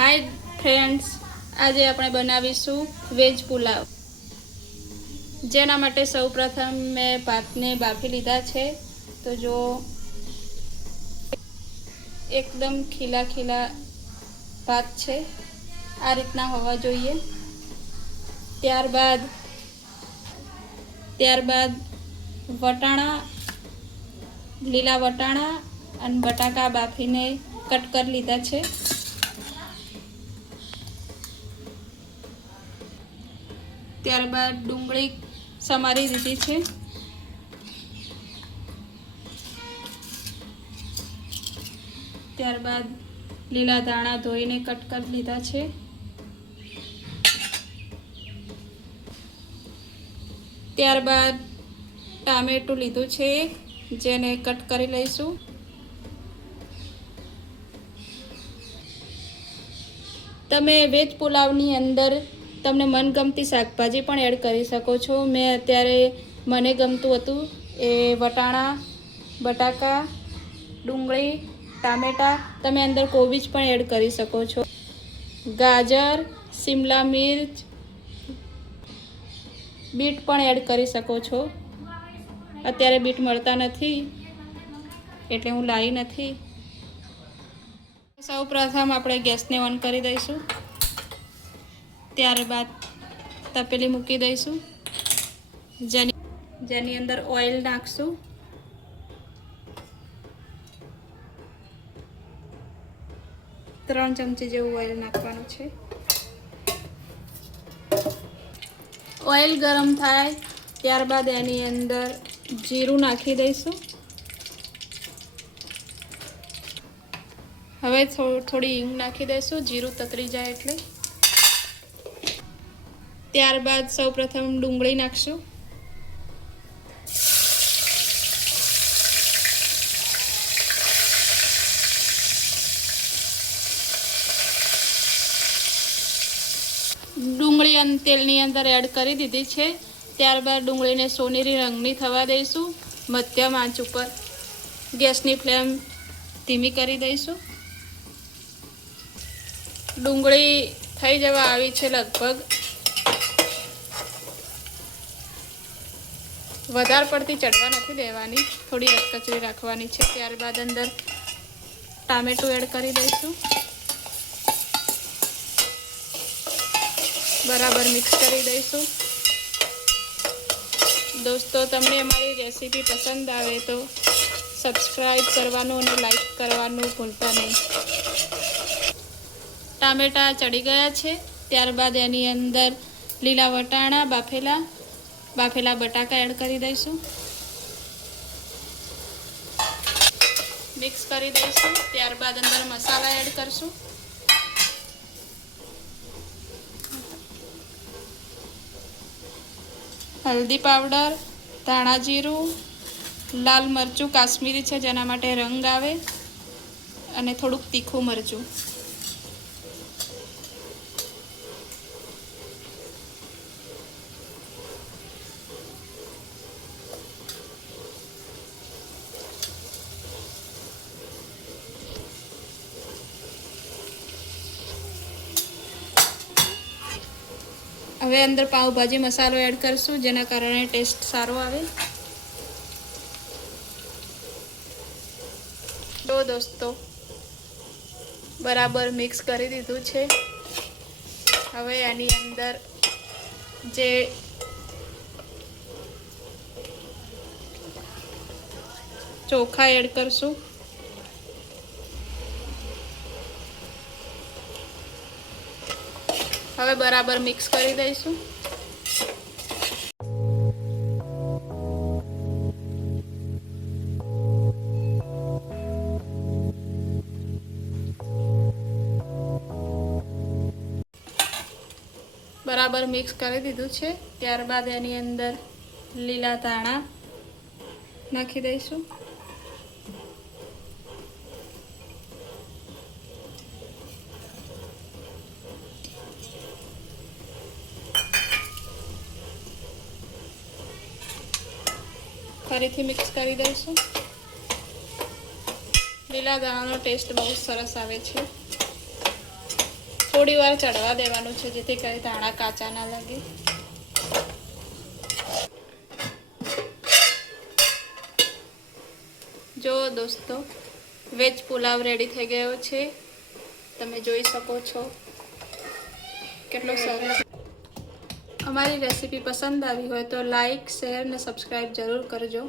Hi friends, आज આપણે બનાવીશું વેજ પુલાવ। જેના માટે સૌપ્રથમ મેં ભાતને બાફી લીધા છે। તો જો એકદમ ખીલા ખીલા ભાત છે, આ રીતના હોવા જોઈએ। ત્યારબાદ વટાણા, લીલા વટાણા અને બટાકા બાફીને કટ કરી લીધા છે। ત્યારબાદ ડુંગળી સમારી દીધી છે। ત્યારબાદ લીલા ધાણા ધોઈને કટ કરી લીધા છે। ત્યારબાદ ટામેટું લીધું છે, જેને કટ કરી લઈશું। તમે વેજ પુલાવની અંદર તમને મનગમતી શાકભાજી પણ એડ કરી શકો છો। મેં અત્યારે મને ગમતું હતું એ વટાણા, બટાકા, ડુંગળી, ટામેટાં, તમે અંદર કોબીજ પણ એડ કરી શકો છો। ગાજર, શિમલા મિર્ચ, બીટ પણ એડ કરી શકો છો। અત્યારે બીટ મળતા નથી એટલે હું લાવી નથી। સૌ પ્રથમ આપણે ગેસને ઓન કરી દઈશું। ત્યારબાદ તપેલી મૂકી દઈશું, જેની અંદર ઓઇલ નાખશું। ત્રણ ચમચી જેવું ઓઇલ નાખવાનું છે। ઓઇલ ગરમ થાય ત્યારબાદ એની અંદર જીરું નાખી દઈશું। હવે થોડી હિંગ નાખી દઈશું, જીરું તતરી જાય એટલે। ત્યારબાદ સૌપ્રથમ ડુંગળી નાખશું। ડુંગળી અને તેલની અંદર એડ કરી દીધી છે। ત્યારબાદ ડુંગળીને સોનેરી રંગની થવા દઈશું। મધ્યમ આંચ ઉપર ગેસની ફ્લેમ ધીમી કરી દઈશું। ડુંગળી થઈ જવા આવી છે લગભગ, વધારે પડતી ચડવા નથી દેવાની, થોડી અધકચરી રાખવાની છે। ત્યારબાદ અંદર ટામેટું એડ કરી દઈશું, બરાબર મિક્સ કરી દઈશું। દોસ્તો, તમને અમારી રેસીપી પસંદ આવે તો સબસ્ક્રાઈબ કરવાનું અને લાઈક કરવાનું ભૂલતા નહીં। ટામેટાં ચડી ગયા છે, ત્યારબાદ એની અંદર લીલા વટાણા બાફેલા બટાકા એડ કરી દઈશું, મિક્સ કરી દઈશું। ત્યારબાદ અંદર મસાલા એડ કરશું। હલ્દી પાવડર, ધાણા જીરું, લાલ મરચું કાશ્મીરી છે જેના માટે રંગ આવે, અને થોડુંક તીખું મરચું। હવે અંદર પાવભાજી મસાલો એડ કરશું, જેના કારણે ટેસ્ટ સારો આવે। તો દોસ્તો, બરાબર મિક્સ કરી દીધું છે। હવે એની અંદર જે ચોખા એડ કરશું। હવે બરાબર મિક્સ કરી દઈશું। બરાબર મિક્સ કરી દીધું છે। ત્યારબાદ એની અંદર લીલા ધાણા નાખી દઈશું, ફરીથી મિક્સ કરી દઈશું। લીલા ધાણાનો ટેસ્ટ બહુ સરસ આવે છે। થોડી વાર ચડવા દેવાનું છે જેથી કરી ધાણા કાચા ના લાગે. જો દોસ્તો વેજ પુલાવ રેડી થઈ ગયો છે, તમે જોઈ શકો છો કેટલો સરસ. અમારી રેસીપી પસંદ આવી હોય તો લાઈક, શેર ને સબસ્ક્રાઈબ જરૂર કરજો,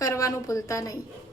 કરવાનું ભૂલતા નહીં.